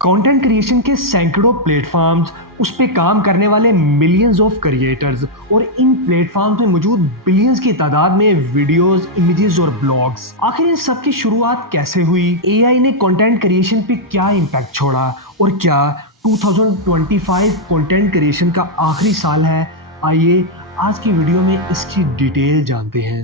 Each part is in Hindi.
कंटेंट क्रिएशन के सैकड़ों प्लेटफॉर्म्स, उस पे काम करने वाले मिलियंस ऑफ क्रिएटर्स और इन प्लेटफॉर्म्स में मौजूद बिलियंस की तादाद में वीडियोस, इमेजेस और ब्लॉग्स। आखिर इन सब की शुरुआत कैसे हुई? एआई ने कंटेंट क्रिएशन पे क्या इम्पैक्ट छोड़ा और क्या 2025 कंटेंट क्रिएशन का आखिरी साल है? आइए आज की वीडियो में इसकी डिटेल जानते हैं।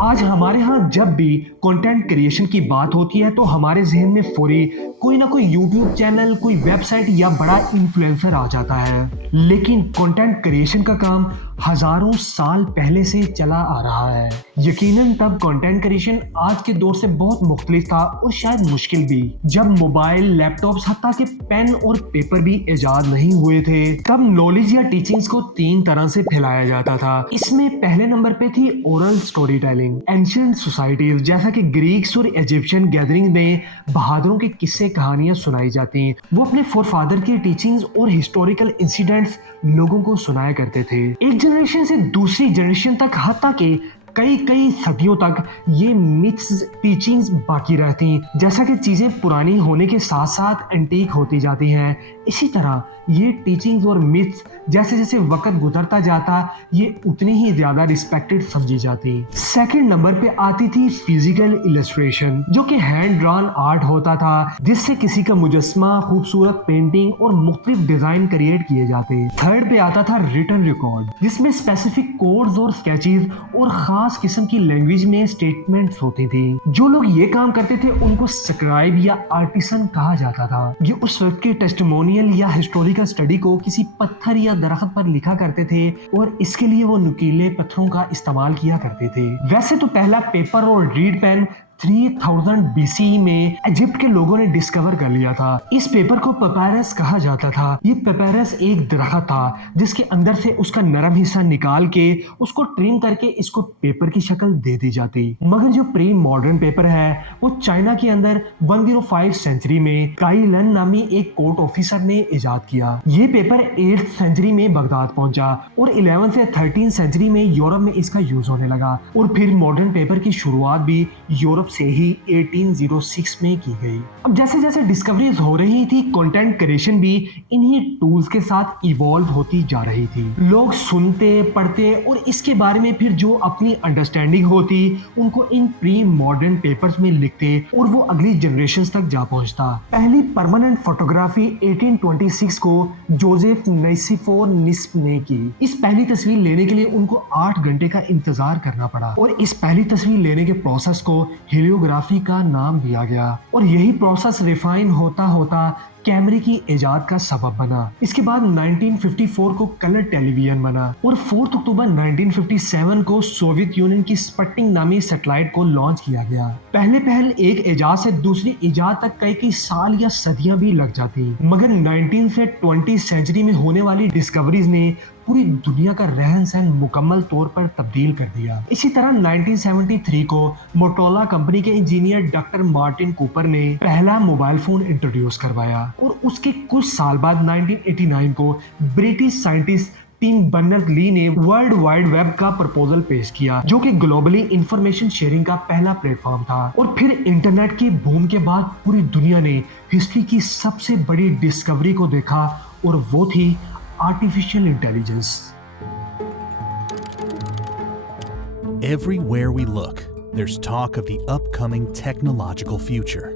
आज हमारे यहाँ जब भी कंटेंट क्रिएशन की बात होती है तो हमारे जहन में फौरी कोई ना कोई यूट्यूब चैनल, कोई वेबसाइट या बड़ा इन्फ्लुएंसर आ जाता है। लेकिन कंटेंट क्रिएशन का काम हजारों साल पहले से चला आ रहा है। यकीनन तब कंटेंट क्रिएशन आज के दौर से बहुत मुख्तलिफ था और शायद मुश्किल भी। जब मोबाइल, लैपटॉप्स, हत्ता के पेन और पेपर भी इजाद नहीं हुए थे, तब नॉलेज या टीचिंग्स को तीन तरह से फैलाया जाता था। इसमें पहले नंबर पे थी oral story telling. Ancient societies जैसा कि ग्रीक्स और इजिप्शियन गैदरिंग में बहादुरों के किस्से कहानियां सुनाई जाती। वो अपने फोरफादर के टीचिंग्स और हिस्टोरिकल इंसिडेंट्स लोगों को सुनाया करते थे। एक जनरेशन से दूसरी जनरेशन तक, हत्ता के कई सदियों तक ये मिथ्स, टीचिंग्स बाकी रहती। जैसा कि चीजें पुरानी होने के साथ साथ एंटीक होती जाती हैं, इसी तरह ये टीचिंग्स और मिथ्स जैसे जैसे वक्त गुजरता जाता, ये उतनी ही ज्यादा रिस्पेक्टेड समझी जाती। सेकंड नंबर पे आती थी फिजिकल इलस्ट्रेशन, जो कि हैंड ड्रॉन आर्ट होता था, जिससे किसी का मुजस्मा, खूबसूरत पेंटिंग और मुख्तलिफ डिजाइन क्रिएट किए जाते। थर्ड पे आता था रिटन रिकॉर्ड, जिसमें स्पेसिफिक कोड्स और स्केचेस और खास किस्म की लैंग्वेज में स्टेटमेंट्स होती थी। जो लोग ये काम करते थे उनको स्क्राइब या आर्टिसन कहा जाता था। ये उस वक्त के टेस्टिमोनियल या हिस्टोरिकल स्टडी को किसी पत्थर या दरख्त पर लिखा करते थे और इसके लिए वो नुकीले पत्थरों का इस्तेमाल किया करते थे। वैसे तो पहला पेपर और रीड पेन 3000 BC में इजिप्ट के लोगों ने डिस्कवर कर लिया था। इस पेपर को पेपायरस कहा जाता था। ये पेपायरस एक दरख्त था जिसके अंदर से उसका नरम हिस्सा निकाल के उसको ट्रिम करके इसको पेपर की शक्ल दे दी जाती। मगर जो प्री मॉडर्न पेपर है वो चाइना के अंदर 105 सेंचुरी में काई लन नामी एक कोर्ट ऑफिसर ने इजाद किया। ये पेपर 8th सेंचुरी में बगदाद पहुंचा और 11 से 13 सेंचुरी में यूरोप में इसका यूज होने लगा और फिर मॉडर्न पेपर की शुरुआत भी यूरोप से ही 1806 में की गई। अब जैसे जैसे डिस्कवरीज हो रही थी, कंटेंट क्रिएशन भी इन्हीं टूल्स के साथ इवॉल्व होती जा रही थी। लोग सुनते, पढ़ते और इसके बारे में फिर जो अपनी अंडरस्टैंडिंग होती उनको इन प्री मॉडर्न पेपर्स में लिखते और वो अगली जनरेशंस तक जा पहुंचता। पहली परमानेंट फोटोग्राफी 1826 को जोसेफ निसिफोर निस्प ने की। इस पहली तस्वीर लेने के लिए उनको 8 घंटे का इंतजार करना पड़ा और इस पहली तस्वीर लेने के प्रोसेस को हेलियोग्राफी का नाम दिया गया और यही प्रोसेस रिफाइन होता होता कैमरे की इजाद का सबब बना। इसके बाद 1954 को कलर टेलीविजन बना और 4 अक्टूबर 1957 को सोवियत यूनियन की स्पुतनिक नामी सैटेलाइट को लॉन्च किया गया। पहले एक इजाद से दूसरी इजाद तक कई साल या सदियां भी लग जाती, मगर 19 से 20 सेंचुरी में होने वाली डिस्कवरीज ने पूरी दुनिया का रहन सहन मुकम्मल तौर पर तब्दील कर दिया। इसी तरह 1973 को मोटोरोला कंपनी के इंजीनियर डॉक्टर मार्टिन कूपर ने पहला मोबाइल फोन इंट्रोड्यूस करवाया और उसके कुछ साल बाद 1989 को ब्रिटिश साइंटिस्ट टिम बर्नर्स-ली ने वर्ल्ड वाइड वेब का प्रपोजल पेश किया, जो कि ग्लोबली इंफॉर्मेशन शेयरिंग का पहला प्लेटफॉर्म था। और फिर इंटरनेट की बूम के बाद पूरी दुनिया ने हिस्ट्री की सबसे बड़ी डिस्कवरी को देखा और वो थी artificial intelligence. Everywhere we look, there's talk of the upcoming technological future.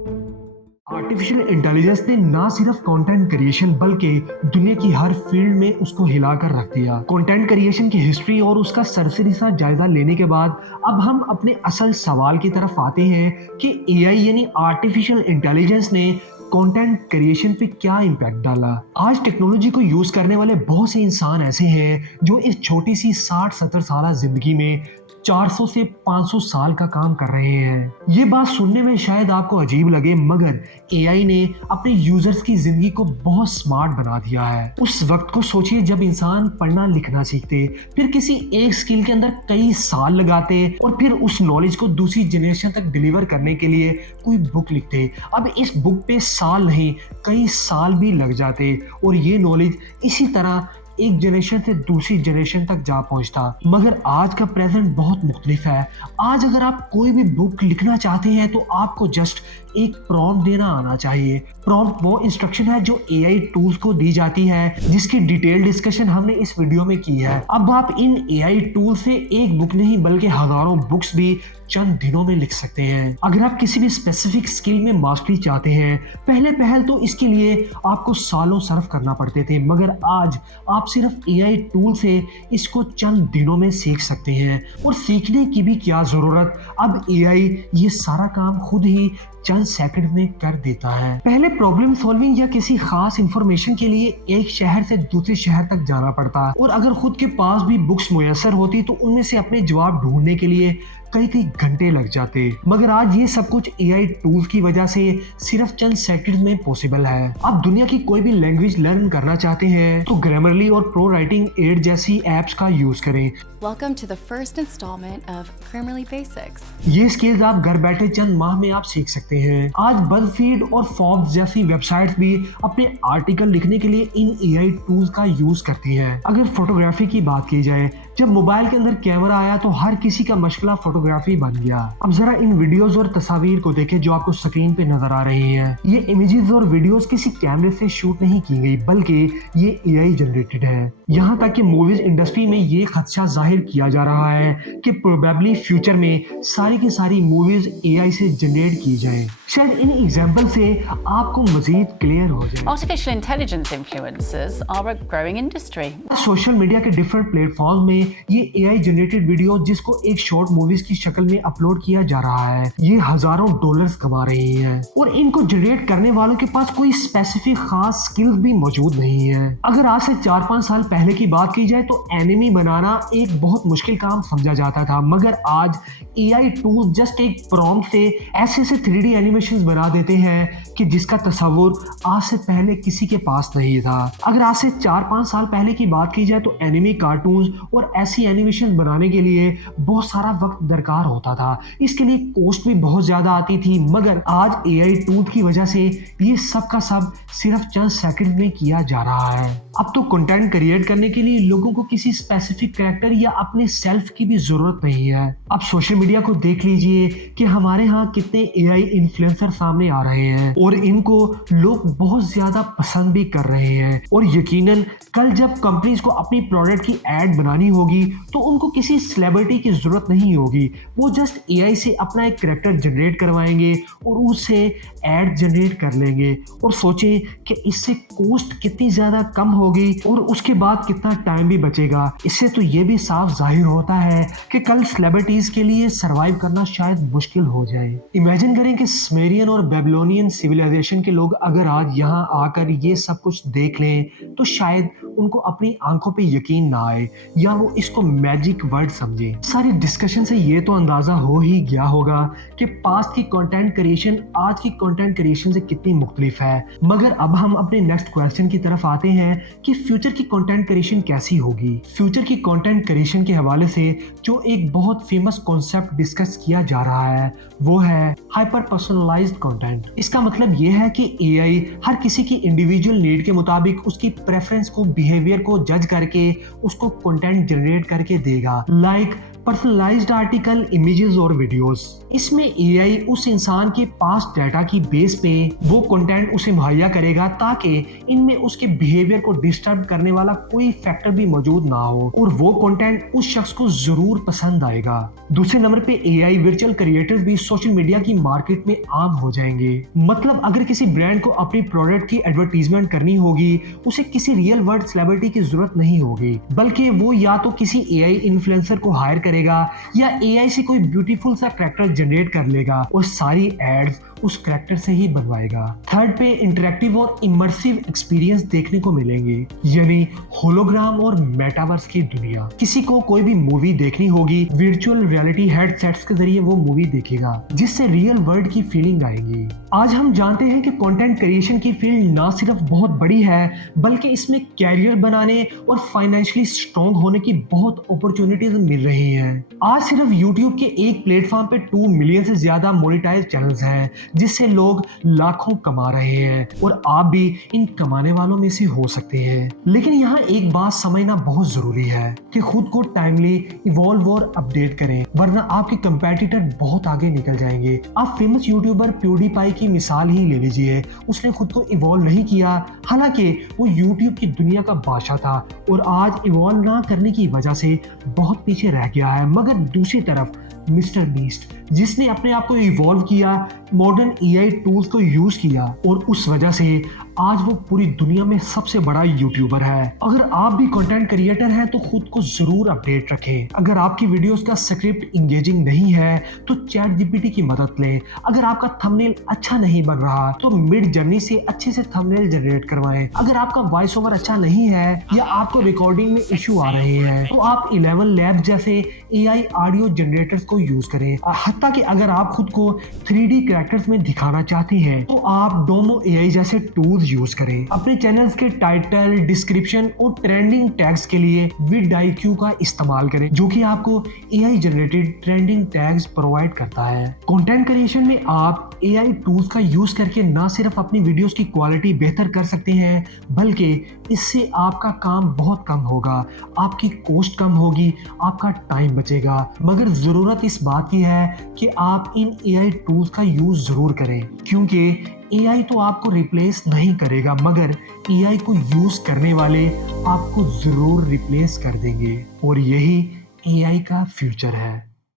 Artificial intelligence ने ना सिर्फ कंटेंट क्रिएशन बल्कि दुनिया की हर फील्ड में उसको हिलाकर रख दिया। कंटेंट क्रिएशन की हिस्ट्री और उसका सरसरी सा जायजा लेने के बाद अब हम अपने असल सवाल की तरफ आते हैं कि एआई यानी आर्टिफिशियल इंटेलिजेंस ने कंटेंट क्रिएशन पे क्या इम्पैक्ट डाला। आज टेक्नोलॉजी को यूज करने वाले बहुत से इंसान ऐसे हैं जो इस छोटी सी 60-70 साल जिंदगी में 400 से 500 साल का काम कर रहे हैं। ये बात सुनने में शायद आपको अजीब लगे, मगर एआई ने अपने यूजर्स की जिंदगी को बहुत स्मार्ट बना दिया है। उस वक्त को सोचिए जब इंसान पढ़ना लिखना सीखते, फिर किसी एक स्किल के अंदर कई साल लगाते और फिर उस नॉलेज को दूसरी जनरेशन तक डिलीवर करने के लिए कोई बुक लिखते। अब इस बुक पे साल नहीं, कई साल भी लग जाते और ये नॉलेज इसी तरह एक जनरेशन से दूसरी जनरेशन तक जा पहुंचता। मगर आज का प्रेजेंट बहुत मुख्तलिफ है। आज अगर आप कोई भी बुक लिखना चाहते हैं तो आपको जस्ट एक प्रॉम्प्ट देना आना चाहिए। प्रॉम्प्ट वो इंस्ट्रक्शन है जो एआई टूल्स को दी जाती है, जिसकी डिटेल डिस्कशन हमने इस वीडियो में की है। अब आप इन एआई टूल से एक बुक नहीं बल्कि हजारों बुक्स भी चंद दिनों में लिख सकते हैं। अगर आप किसी भी स्पेसिफिक स्किल में मास्टरी चाहते हैं, पहले तो इसके लिए आपको सालों सर्व करना पड़ते थे, मगर आज आप सिर्फ एआई टूल से इसको चंद दिनों में सीख सकते हैं। और सीखने की भी क्या जरूरत, अब एआई ये सारा काम खुद ही चंद सेकंड में कर देता है। पहले प्रॉब्लम सॉल्विंग या किसी खास इंफॉर्मेशन के लिए एक शहर से दूसरे शहर तक जाना पड़ता, और अगर खुद के पास भी बुक्स मुयसर होती तो उनमें से अपने जवाब ढूंढने के लिए कई घंटे लग जाते। मगर आज ये सब कुछ एआई टूल्स की वजह से सिर्फ चंद सेकंड में पॉसिबल है। आप दुनिया की कोई भी लैंग्वेज लर्न करना चाहते हैं तो ग्रामरली और प्रो राइटिंग एड जैसी एप्स का यूज करें। Welcome to the first installment of Grammarly Basics. ये स्किल्स आप घर बैठे चंद माह में आप सीख सकते हैं। आज BuzzFeed और Forbes जैसी वेबसाइट्स भी अपने आर्टिकल लिखने के लिए इन एआई टूल्स का यूज करती हैं। अगर फोटोग्राफी की बात की जाए, जब मोबाइल के अंदर कैमरा आया तो हर किसी का मशगला फोटोग्राफी बन गया। अब जरा इन वीडियोस और तस्वीर को देखें जो आपको स्क्रीन पे नजर आ रही हैं। ये इमेजेस और वीडियोस किसी कैमरे से शूट नहीं की गई, बल्कि ये एआई जनरेटेड है। यहाँ तक कि मूवीज इंडस्ट्री में ये खदशा जाहिर किया जा रहा है कि प्रोबेबली फ्यूचर में सारी की सारी मूवीज एआई से जनरेट की जाएं। शायद इन एग्जांपल से आपको मजीद क्लियर हो जाए। Artificial intelligence influencers are a growing industry. Social media के डिफरेंट प्लेटफॉर्म में ये एआई जनरेटेड वीडियो जिसको एक शॉर्ट मूवीज की शक्ल में अपलोड किया जा रहा है, ये हजारों डॉलर्स कमा रही हैं। और इनको जनरेट करने वालों के पास कोई स्पेसिफिक खास स्किल्स भी मौजूद नहीं है। अगर आज से 4-5 साल पहले की बात की जाए तो एनिमी बनाना एक बहुत मुश्किल काम समझा जाता था, मगर आज एआई टूल जस्ट एक प्रॉम्प्ट से ऐसे 3D एनिमेशंस बना देते हैं कि जिसका तस्वुर आज से पहले किसी के पास नहीं था। अगर आज से 4-5 साल पहले की बात की जाए तो एनिमी कार्टून्स और ऐसी एनिमेशन बनाने के लिए बहुत सारा वक्त दरकार होता था, इसके लिए कॉस्ट भी बहुत ज्यादा आती थी, मगर आज एआई टूल की वजह से ये सब का सब सिर्फ चंद सेकंड में किया जा रहा है। अब तो कंटेंट क्रिएट करने के लिए लोगों को किसी स्पेसिफिक कैरेक्टर या अपने सेल्फ की भी जरूरत नहीं है। अब सोशल मीडिया को देख लीजिए कि हमारे यहाँ कितने एआई इन्फ्लुएंसर सामने आ रहे हैं और इनको लोग बहुत ज्यादा पसंद भी कर रहे हैं। और यकीनन कल जब कंपनीज को अपनी प्रोडक्ट की एड बनानी होगी तो उनको किसी सेलिब्रिटी की जरूरत नहीं होगी, वो जस्ट एआई से अपना एक कैरेक्टर जनरेट करवाएंगे और उससे एड जनरेट कर लेंगे। और सोचें कि इससे कॉस्ट कितनी ज्यादा कम होगी और उसके बाद कितना टाइम भी बचेगा। इससे तो ये भी साफ जाहिर होता है कि कल सेलिब्रिटीज के लिए सरवाइव करना शायद मुश्किल हो जाए। इमेजिन करें कि सुमेरियन और बेबीलोनियन सिविलाइजेशन के लोग अगर आज यहाँ आकर ये सब कुछ देख लें तो शायद उनको अपनी आंखों पे यकीन ना आए या वो इसको मैजिक वर्ड समझे। सारी डिस्कशन से ये तो अंदाजा हो ही गया होगा कि पास्ट की कंटेंट क्रिएशन आज की कंटेंट क्रिएशन से कितनी मुख्तलिफ है। मगर अब हम अपने नेक्स्ट क्वेश्चन की तरफ आते हैं कि फ्यूचर की कंटेंट क्रिएशन कैसी होगी। फ्यूचर की कंटेंट क्रिएशन के हवाले से जो एक बहुत फेमस कॉन्सेप्ट डिस्कस किया जा रहा है वो है हाइपर पर्सनलाइज्ड कंटेंट। इसका मतलब ये है कि एआई हर किसी की इंडिविजुअल नीड के मुताबिक उसकी प्रेफरेंस को, बिहेवियर को जज करके उसको कंटेंट जनरेट करके देगा, लाइक पर्सनलाइज्ड आर्टिकल, इमेजेस और वीडियोस। इसमें एआई उस इंसान के पास्ट डाटा की बेस पे वो कंटेंट उसे मुहैया करेगा ताकि इनमें उसके बिहेवियर को डिस्टर्ब करने वाला कोई फैक्टर भी मौजूद ना हो और वो कंटेंट उस शख्स को जरूर पसंद आएगा। दूसरे नंबर पे एआई वर्चुअल क्रिएटर्स भी सोशल मीडिया की मार्केट में आम हो जाएंगे। मतलब अगर किसी ब्रांड को अपनी प्रोडक्ट की एडवर्टीजमेंट करनी होगी, उसे किसी रियल वर्ल्ड सेलिब्रिटी की जरूरत नहीं होगी, बल्कि वो या तो किसी एआई इन्फ्लुएंसर को हायर करेगा या एआई से कोई ब्यूटीफुल सा कैरेक्टर जनरेट कर लेगा और सारी एड्स उस कैरेक्टर से ही बनवाएगा। थर्ड पे इंटरैक्टिव और इमर्सिव एक्सपीरियंस देखने को मिलेंगे, यानी होलोग्राम और मेटावर्स की दुनिया। किसी को कोई भी मूवी देखनी होगी, वर्चुअल रियलिटी हेडसेट्स के जरिए वो मूवी देखेगा जिससे रियल वर्ल्ड की फीलिंग आएगी। आज हम जानते हैं कि कंटेंट क्रिएशन की फील्ड ना सिर्फ बहुत बड़ी है बल्कि इसमें कैरियर बनाने और फाइनेंशियली स्ट्रॉन्ग होने की बहुत अपॉर्चुनिटीज मिल रही हैं। आज सिर्फ यूट्यूब के एक प्लेटफॉर्म पे 2 मिलियन से ज्यादा मोनेटाइज चैनल्स हैं जिससे लोग लाखों कमा रहे हैं और आप भी इन कमाने वालों में से हो सकते हैं। लेकिन यहाँ एक बात समझना बहुत जरूरी है कि खुद को टाइमली इवॉल्व और अपडेट करें, वरना आपके कंपेटिटर बहुत आगे निकल जाएंगे। आप फेमस यूट्यूबर प्यूडीपाई की मिसाल ही ले लीजिए। उसने खुद को इवॉल्व नहीं किया, हालांकि वो यूट्यूब की दुनिया का बादशाह था और आज इवॉल्व ना करने की वजह से बहुत पीछे रह गया है। मगर दूसरी तरफ मिस्टर बीस्ट, जिसने अपने आप को इवॉल्व किया, मॉडर्न एआई टूल्स को यूज किया और उस वजह से आज वो पूरी दुनिया में सबसे बड़ा यूट्यूबर है। अगर आप भी कंटेंट क्रिएटर हैं तो खुद को जरूर अपडेट रखें। अगर आपकी वीडियोस का स्क्रिप्ट इंगेजिंग नहीं है तो चैट जीपीटी की मदद लें। अगर आपका थंबनेल अच्छा नहीं बन रहा तो मिड जर्नी से अच्छे से थंबनेल जनरेट करवाएं। अगर आपका वॉइस ओवर अच्छा नहीं है या आपको रिकॉर्डिंग में इश्यू आ रहे हैं तो आप 11 लैब जैसे एआई ऑडियो जनरेटर्स को यूज करें। हत्ता कि अगर आप खुद को 3D कैरेक्टर्स में दिखाना चाहते हैं तो आप डोमो एआई जैसे टूल्स यूज करें। अपने चैनल्स के टाइटल, डिस्क्रिप्शन और ट्रेंडिंग टैग्स के लिए vidIQ का इस्तेमाल करें, जो कि आपको AI generated trending tags provide करता है। कंटेंट क्रिएशन में आप एआई टूल्स का यूज करके ना सिर्फ अपनी वीडियोस की क्वालिटी बेहतर कर सकते हैं, बल्कि इससे आपका काम बहुत कम होगा, आपकी कॉस्ट कम होगी, आपका टाइम बचेगा। मगर जरूरत इस बात की है कि आप इन एआई टूल्स का यूज जरूर करें, क्योंकि एआई तो आपको रिप्लेस नहीं करेगा, मगर एआई को यूज करने वाले आपको जरूर रिप्लेस कर देंगे और यही एआई का फ्यूचर है।